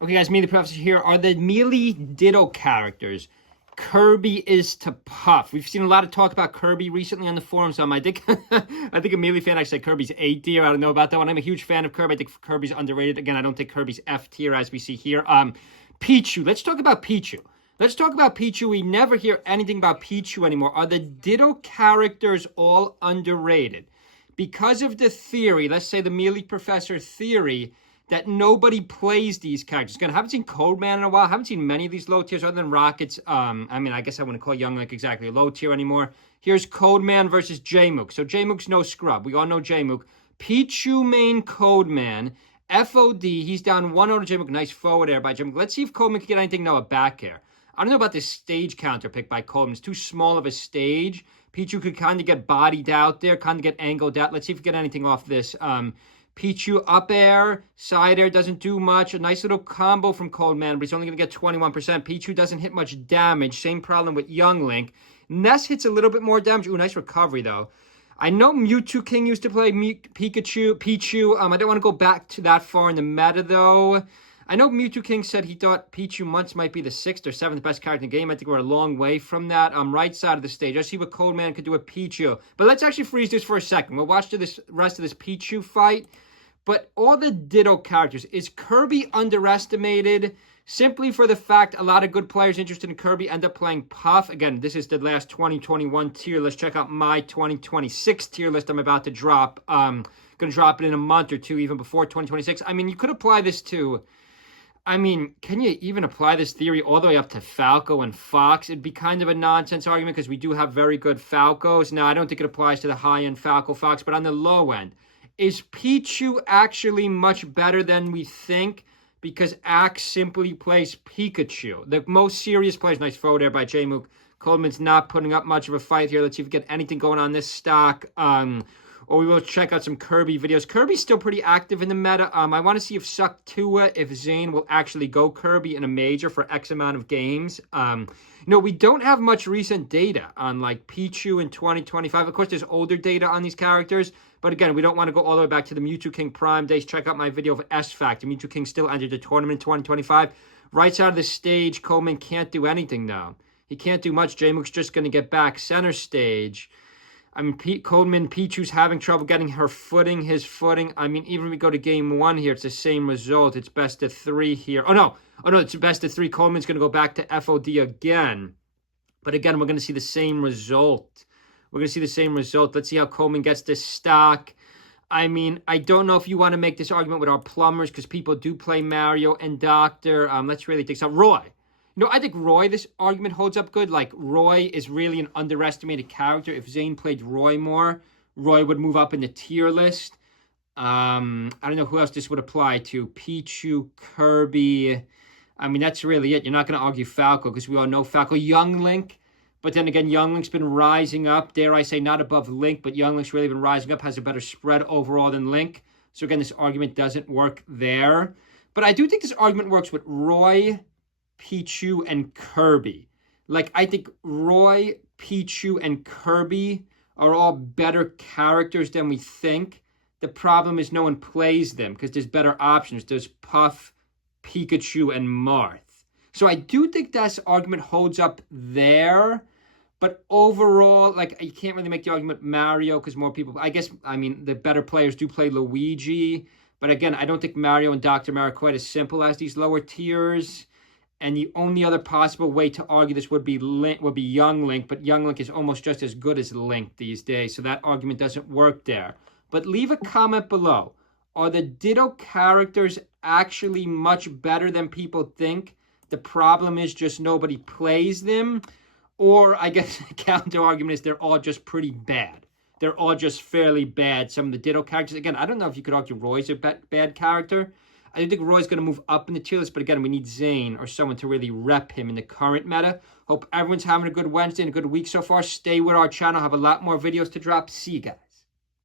Okay, guys, me, the Professor here. Are the melee Ditto characters Kirby is to Puff? We've seen a lot of talk about Kirby recently on the forums. I think I think a melee fan actually said Kirby's A tier. I don't know about that one. I'm a huge fan of Kirby. I think Kirby's underrated. Again, I don't think Kirby's F tier as we see here. Pichu. Let's talk about Pichu. Let's talk about Pichu. We never hear anything about Pichu anymore. Are the Ditto characters all underrated? Because of the theory, let's say the Melee Professor theory, that nobody plays these characters. Again, I haven't seen Codeman in a while. I haven't seen many of these low tiers other than Rockets. I mean, I guess I wouldn't call Young Link exactly a low tier anymore. Here's Codeman versus J-Mook. So J-Mook's no scrub. We all know J-Mook. Pichu main Codeman. FOD, he's down 1-0 to J-Mook. Nice forward air by J-Mook. Let's see if Codeman can get anything. No, a back air. I don't know about this stage counter pick by Coleman. It's too small of a stage. Pichu could kind of get bodied out there, kind of get angled out. Let's see if we get anything off this. Pichu up air, side air doesn't do much. A nice little combo from Coleman, but he's only going to get 21%. Pichu doesn't hit much damage. Same problem with Young Link. Ness hits a little bit more damage. Ooh, nice recovery, though. I know Mewtwo King used to play Pichu. I don't want to go back to that far in the meta, though. I know Mewtwo King said he thought Pichu once might be the 6th or 7th best character in the game. I think we're a long way from that. Right side of the stage. Let's see what Codeman could do with Pichu. But let's actually freeze this for a second. We'll watch the rest of this Pichu fight. But all the Ditto characters, is Kirby underestimated? Simply for the fact a lot of good players interested in Kirby end up playing Puff. Again, this is the last 2021 tier list. Check out my 2026 tier list I'm about to drop. Going to drop it in a month or two, even before 2026. I mean, you could apply this to... I mean, can you even apply this theory all the way up to Falco and Fox? It'd be kind of a nonsense argument because we do have very good Falcos. Now, I don't think it applies to the high-end Falco Fox, but on the low end, is Pichu actually much better than we think? Because Axe simply plays Pikachu. The most serious players, nice forward there by J-Mook. Coleman's not putting up much of a fight here. Let's see if we get anything going on this stock. Or we will check out some Kirby videos. Kirby's still pretty active in the meta. I want to see if Suck2a, if Zane will actually go Kirby in a major for X amount of games. No, we don't have much recent data on like Pichu in 2025. Of course, there's older data on these characters. But again, we don't want to go all the way back to the Mewtwo King Prime days. Check out my video of S-Factor. Mewtwo King still entered the tournament in 2025. Right side of the stage, Coleman can't do anything though. He can't do much. J-Mook's just going to get back center stage. I mean, Pichu's having trouble getting his footing. I mean, even if we go to game 1 here, it's the same result. It's best of 3 here. Oh, no, it's best of 3. Coleman's going to go back to FOD again. But again, we're going to see the same result. Let's see how Coleman gets this stock. I mean, I don't know if you want to make this argument with our plumbers because people do play Mario and Doctor. Let's really take some. Roy. No, I think Roy, this argument holds up good. Like, Roy is really an underestimated character. If Zane played Roy more, Roy would move up in the tier list. I don't know who else this would apply to. Pichu, Kirby. I mean, that's really it. You're not going to argue Falco because we all know Falco. Young Link. But then again, Young Link's been rising up. Dare I say, not above Link, but Young Link's really been rising up. Has a better spread overall than Link. So again, this argument doesn't work there. But I do think this argument works with Roy, Pichu, and Kirby. Like, I think Roy, Pichu, and Kirby are all better characters than we think. The problem is no one plays them because there's better options. There's Puff, Pikachu, and Marth. So I do think this argument holds up there. But overall, like, you can't really make the argument Mario because more people... I mean, the better players do play Luigi. But again, I don't think Mario and Dr. Mario are quite as simple as these lower tiers. And the only other possible way to argue this would be Young Link, but Young Link is almost just as good as Link these days, so that argument doesn't work there. But leave a comment below. Are the Ditto characters actually much better than people think? The problem is just nobody plays them. Or I guess the counter argument is they're all just pretty bad. They're all just fairly bad. Some of the Ditto characters, again, I don't know if you could argue Roy's a bad character. I think Roy's going to move up in the tier list, but again, we need Zane or someone to really rep him in the current meta. Hope everyone's having a good Wednesday and a good week so far. Stay with our channel. Have a lot more videos to drop. See you guys.